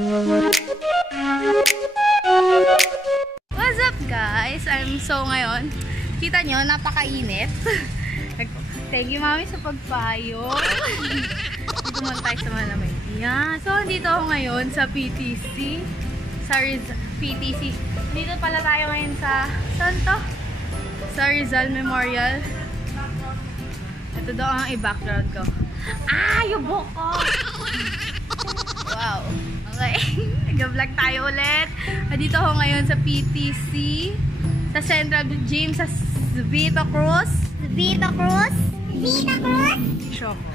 What's up guys? Ngayon, kita nyo, napakainit. Thank you mami sa pagpayo. Dito muna tayo sa malamig. Yeah. So, dito ako ngayon sa PTC. PTC. Dito pala tayo ngayon sa, saan to? Sa Rizal Memorial. Ito daw ang i-background ko. Ah! Yung buhok ko! Wow. Okay. Nag-vlog tayo ulit. Dito ako ngayon sa PTC. Sa Central Gym sa Vita Cruz.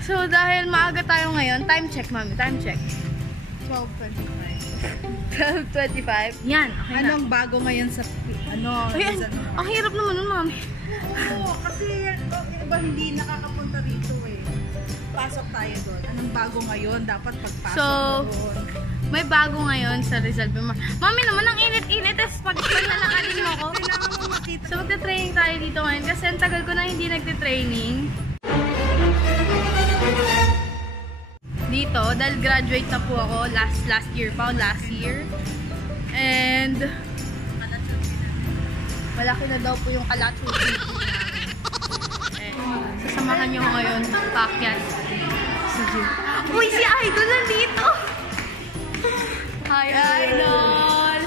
So, dahil maaga tayo ngayon, time check, mami. Time check. 12:25. Yan. Okay na. Anong bago ngayon sa Ay, ang hirap naman nun, mami. Oo, kasi iba hindi nakakapunta rito eh. Pasok tayo doon. Anong bago ngayon? Dapat pagpasok doon. May bago ngayon sa Rizal. Mami naman, ang init-init. Tapos pag nanakaling mo ko. Kailangan mo makita. So, magte-training tayo dito ngayon. Kasi ang tagal ko na hindi nagte-training. Dito, dahil graduate na po ako. Last year. And malaki na daw po yung kalatsuti namin. Sasamahan nyo ngayon paakyat sa gym. Uy, si Idol nandito! Hi, Idol!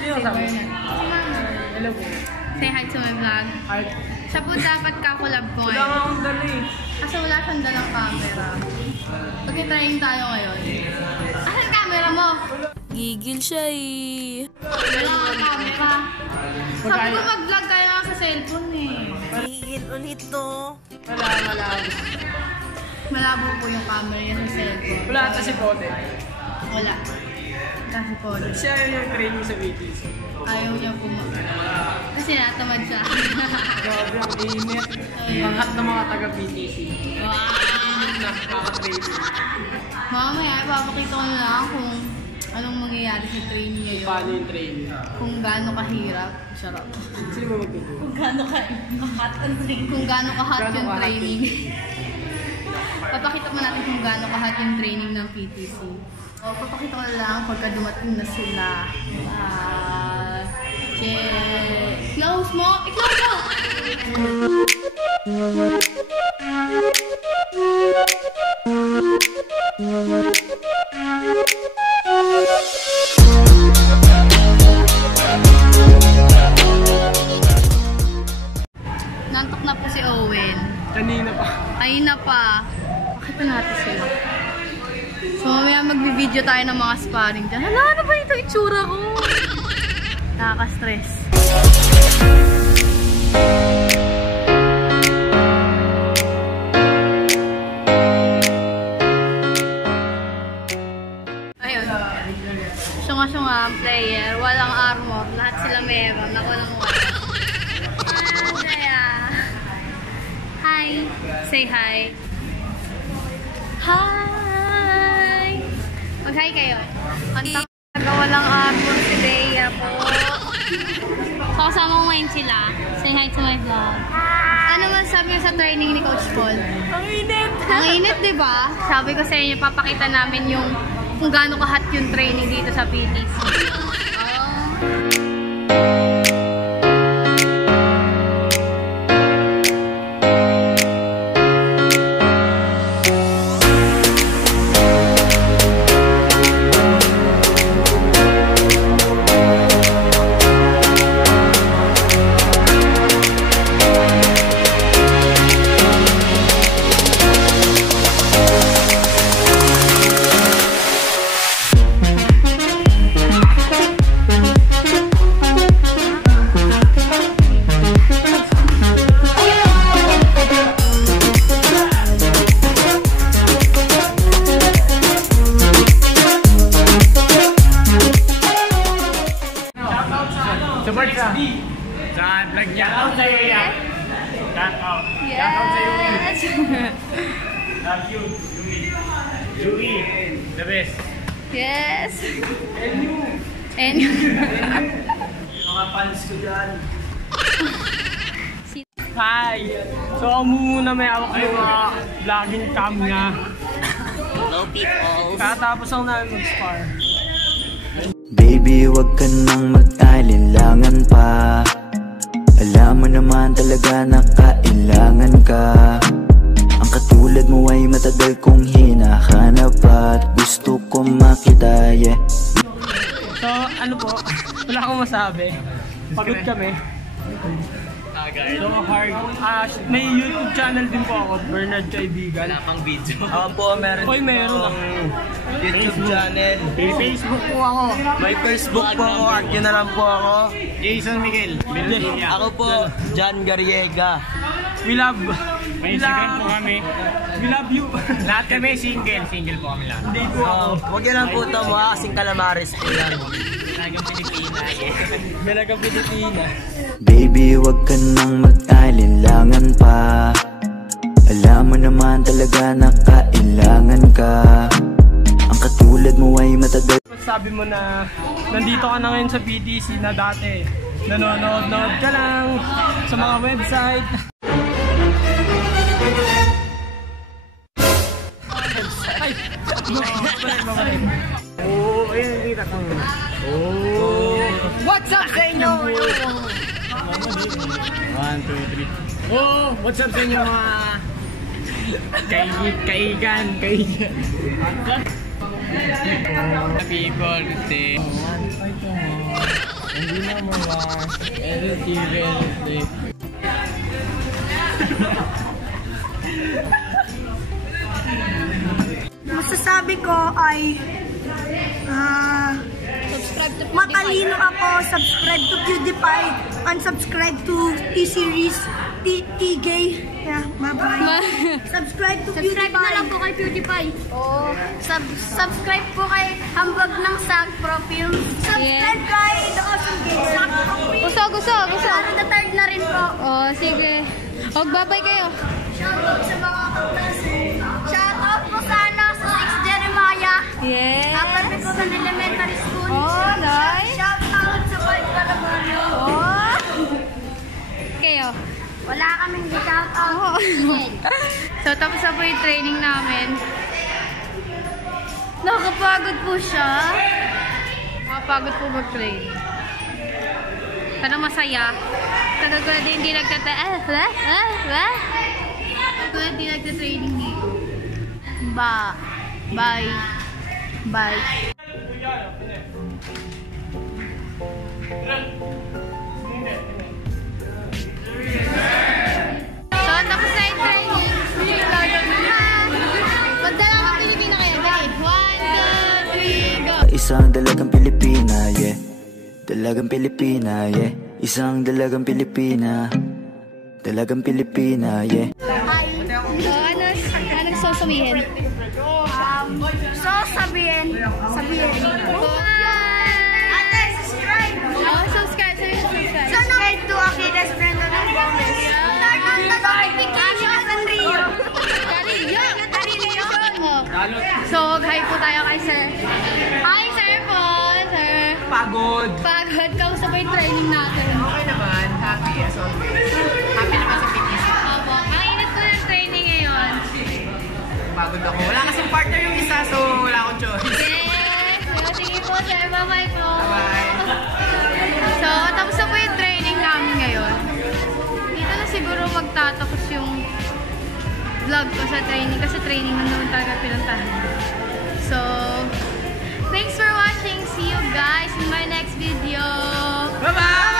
Hello po. Say hi to my vlog. Hi. Siya po dapat kakulab ko Wala ngayon. nga akong dali. Kasi wala siyang dalang camera. Pag-trying tayo ngayon. Asan camera mo? Gigil siya eh. Wala nga camera. Sabi ko mag-vlog tayo nga sa cellphone eh. Gigil ulit to. Malabo. Malabo po yung camera niya sa cellphone. Wala ata si Pote. Wala. Kasi po. Siya yung training sa BTC. Ayaw niya po kasi natamad siya. Grabe ang init. Lahat ng mga taga-BTC. Wow! Init na kaka-training. Mamaya, ipapakita ko na lang kung anong mangyayari sa training ngayon. Paano yung training? Kung gaano kahirap. Sarap. Sino mo magtuturo? Kung gaano kahat yung training. Papakita mo natin kung gaano kahat yung training ng PTC. O, papakita ko na lang pagka dumating na sila. Close mo! I-close mo! Nantok na po si Owen. Kanina pa. Ayun na pa. Pakita natin sila. So, mamaya magbibideo tayo ng mga sparring dyan. Hala, ano ba ito itsura ko? Nakaka-stress. Ayun. Syunga-syunga ang player. Walang armor. Lahat sila meron. Ako lang wala. Andrea. Hi. Say hi. Hi. Mag-hi kayo. Ang walang armor si Bea po. So, kasama ko ngayon sila. Say hi to my vlog. Ano man sabi niyo sa training ni Coach Paul? Ang init! Ang init, diba? Sabi ko sa inyo, papakita namin yung kung gaano kahat yung training dito sa PTC. Support ka. Sa vlog niya. Shout out sa'yo yan. Shout out. Shout out sa'yo. Yes! Love you. Yui. The best. Yes! And you. And you. Mga fans ko dyan. Hi! So ako muna may awak ng mga vlogging cam niya. Hello people! Katapos lang namin mag-spar. Baby, wag ka nang mag-alinlangan pa. Alam mo naman talaga na kailangan ka. Ang katulad mo ay matagal kong hinahanap at gusto kong makita, yeah. So, ano po, wala akong masabi. Pagod kami. So, hard. May YouTube channel din po ako, Bernard Kaibigan. Wala pang video. Ako po, meron Meron ako. YouTube channel. May Facebook po ako. May Facebook po, at yun na lang po ako. Jason Miguel. Ako po, John Garriega. We love. May Instagram po kami. We love you. Lahat kami single. Single po kami lahat. Hindi po ako. Huwag yan lang po ito, mukha kasing calamares po yan. Talagang Pilipina. Melagang Pilipina. Baby, wag ka nang mag-alinlangan pa. Alam mo naman talaga na kailangan ka. Ang katulad mo ay matagal. Sabi mo na nandito ka na ngayon sa PTC na dati. Nanonood ka lang sa mga website. Ay! Oo, ayun, kita ko. Oh! What's up sa inyo? 1, 2, 3. Oh, what's up sa inyo mga kaigan. People, stay. Hindi na mo Masasabi ko ay matalino ako, subscribe to PewDiePie, unsubscribe to T-Series, T-Gay. Yeah, bye-bye. Subscribe to Subscribe na lang PewDiePie. po kay PewDiePie. Oo. Subscribe po kay Hambag ng Sag Pro Films. Subscribe kay The Awesome Games. Gusto. Para the third na rin po. Oh, sige. Magbabay kayo. Shoutout sa mga kaklase. Shoutout po sana sa 6 Jeremiah. Yes. Katabi ko ng elementary school. Oh, nice. Shoutout sa Boyd Calabario. Oh. Kayo. Wala kaming shoutout. Oh. So, tapos na po yung training namin. Nakakapagod po siya. Nakakapagod po mag-train. Pero masaya. Tagal ko na din hindi hindi nagta-training dito. Bye. So, tapos na yung training. Magdala ka Pilipina kayo. Dali. 1, 2, 3, go. Isang dalagang Pilipina, yeah. Dalagang Pilipina, yeah. Isang dalagang Pilipina. Dalagang Pilipina, yeah. Ano sasabihin? Sabihin. Ate, subscribe. Oh, subscribe. Subscribe to Akiles Brenda ng Gomez. Turn on the notification and Rio. So, hi po tayo kay Sir. Hi, Sir po. Sir. Pagod. Kamusta ba yung training natin? Okay naman. Happy as always. Happy naman sa PTC. Opo. Ang init po ng training ngayon. Pagod ako. Wala kasing partner yung isa, so wala akong choice. Yes! So, sige po, Sir. Bye-bye po. Bye-bye. So, tapos na po yung training namin ngayon. Dito na siguro magtatapos yung vlog ko sa training. Kasi training na naman talaga pinuntahan. So, thanks for watching. See you guys in my next video. Bye-bye!